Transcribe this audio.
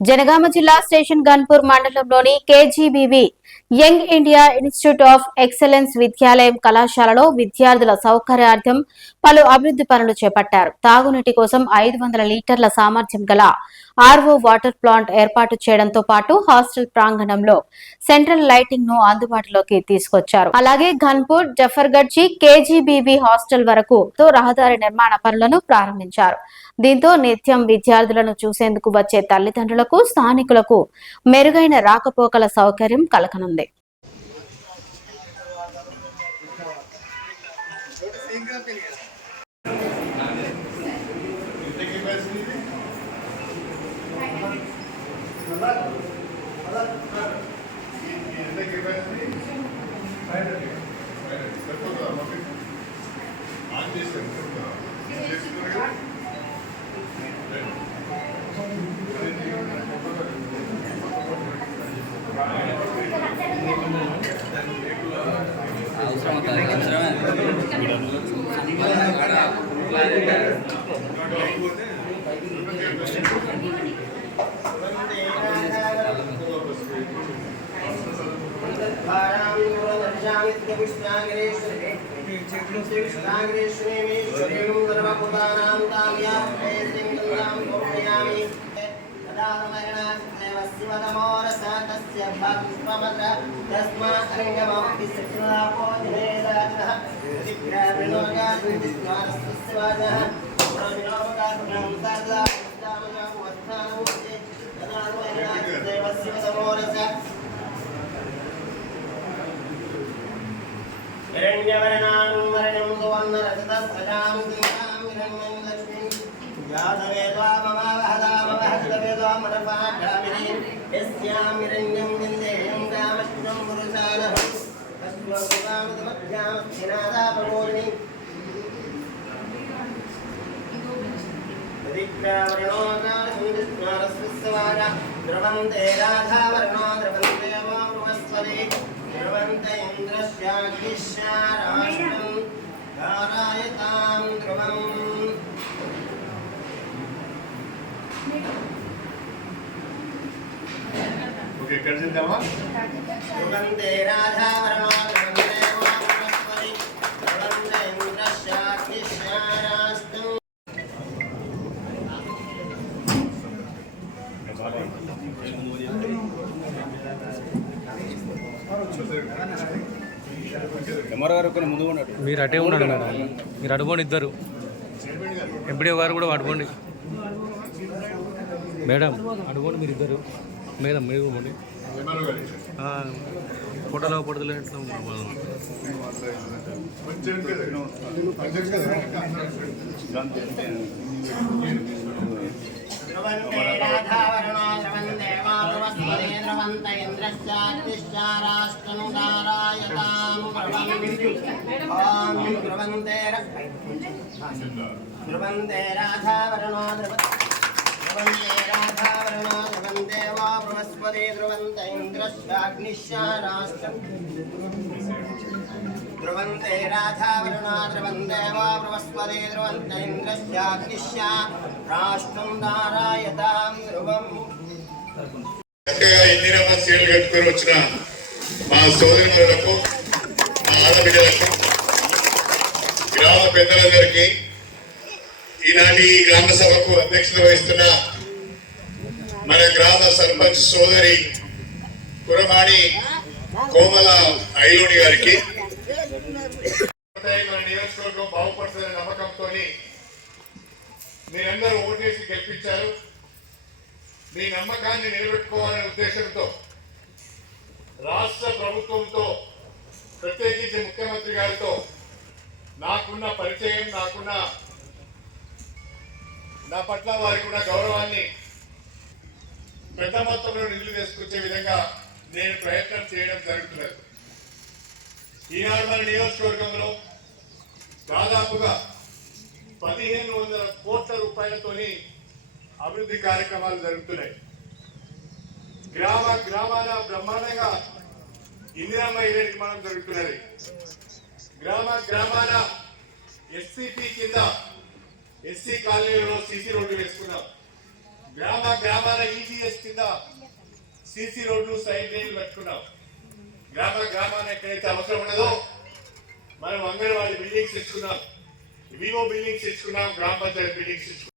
జనగామ జిల్లా స్టేషన్ గన్పూర్ మండలంలోని KGBV young India institute of excellence విద్యాలయం కళాశాలలో విద్యార్థుల సౌకర్యార్థం పలు అభివృద్ధి పనులు చేపట్టారు. తాగునీటి కోసం 500 లీటర్ల సామర్థ్యం గల ఆర్ఓ వాటర్ ప్లాంట్ ఏర్పాటు చేయడంతో పాటు హాస్టల్ ప్రాంగణంలో సెంట్రల్ లైటింగ్ ను అందుబాటులోకి తీసుకొచ్చారు. అలాగే గన్పూర్, జఫర్గఢ్ కేజీబీవీ హాస్టల్ వరకు రహదారి నిర్మాణ పనులను ప్రారంభించారు. దీంతో నిత్యం విద్యార్థులను చూసేందుకు వచ్చే తల్లిదండ్రులకు, స్థానికులకు మెరుగైన రాకపోకల సౌకర్యం కలగనుంది. ध्रुवन्ते राधावर्णो ध्रुवन्ते बृहस्पति ध्रुवन्त इन्द्रस्याग्निश्चाराष्ट्रं धारायतां ध्रुवम् ओके कर देवा ध्रुवन्ते राधावर्णो ध्रुवन्ते बृहस्पति ध्रुवन्त इन्द्रस्याग्निश्चाराष्ट्रं మీరు అటే ఉండండి మేడం, మీరు అడుకోండి, ఇద్దరు ఎంపీడీ గారు కూడా అడుకోండి మేడం, అడుకోండి మీరు ఇద్దరు. మేడం మీరు ఇవ్వండి, ఫోటోలో పొడతలు ఎట్లా ध्रुवन्ते राधावर्णो ध्रुवन्ते वा बृहस्पति ध्रुवन्त इन्द्रस्याग्निश्चाराष्ट्रं ध्रुवन्ते राधावर्णो ध्रुवन्ते वा बृहस्पति ध्रुवन्त इन्द्रस्याग्निश्चाराष्ट्रं धारायतां ध्रुवम् ఎన్ని రకాల సీలు కట్టుకొని వచ్చిన మా సోదరులకు, మా ఆడబిడ్డలకు, గ్రామ పెద్దలందరికీ, ఈనాటి గ్రామ సభకు అధ్యక్షత వహిస్తున్న మన గ్రామ సర్పంచ్ సోదరి కురమాణి కోమల ఐలోని గారికి, మన నియోజకవర్గం బాగుపడుతుందనే నమ్మకంతో మీరందరూ ఓటేసి గెలిపించారు. మీ నమ్మకాన్ని నిలబెట్టుకోవాలనే ఉద్దేశంతో రాష్ట్ర ప్రభుత్వంతో, ప్రత్యేకించి ముఖ్యమంత్రి గారితో నాకున్న పరిచయం, నా పట్ల వారికి ఉన్న గౌరవాన్ని పెద్ద మొత్తంలో నిధులు తీసుకొచ్చే విధంగా నేను ప్రయత్నం చేయడం జరుగుతున్నది. ఈనాడు మన నియోజకవర్గంలో దాదాపుగా 1500 కోట్ల రూపాయలతోని అభివృద్ధి కార్యక్రమాలు జరుగుతున్నాయి. గ్రామాల బ్రహ్మాండంగా ఇందిరమ్మ ఇల్లు నిర్మాణం జరుగుతున్నది. గ్రామాల ఎస్సీపీ కింద ఎస్సీ కాలనీలో సీసీ రోడ్డు వేసుకున్నాం. గ్రామాల ఈజీఎస్ కింద సీసీ రోడ్లు సైడ్ లైన్లు పెట్టుకున్నాం. గ్రామాన ఎక్కడైతే అవసరం ఉన్నదో మనం అంగన్వాడీ బిల్డింగ్స్ తెచ్చుకున్నాం, వివో బిల్డింగ్స్ తెచ్చుకున్నాం, గ్రామ పంచాయతీ బిల్డింగ్స్ తెచ్చుకున్నాం.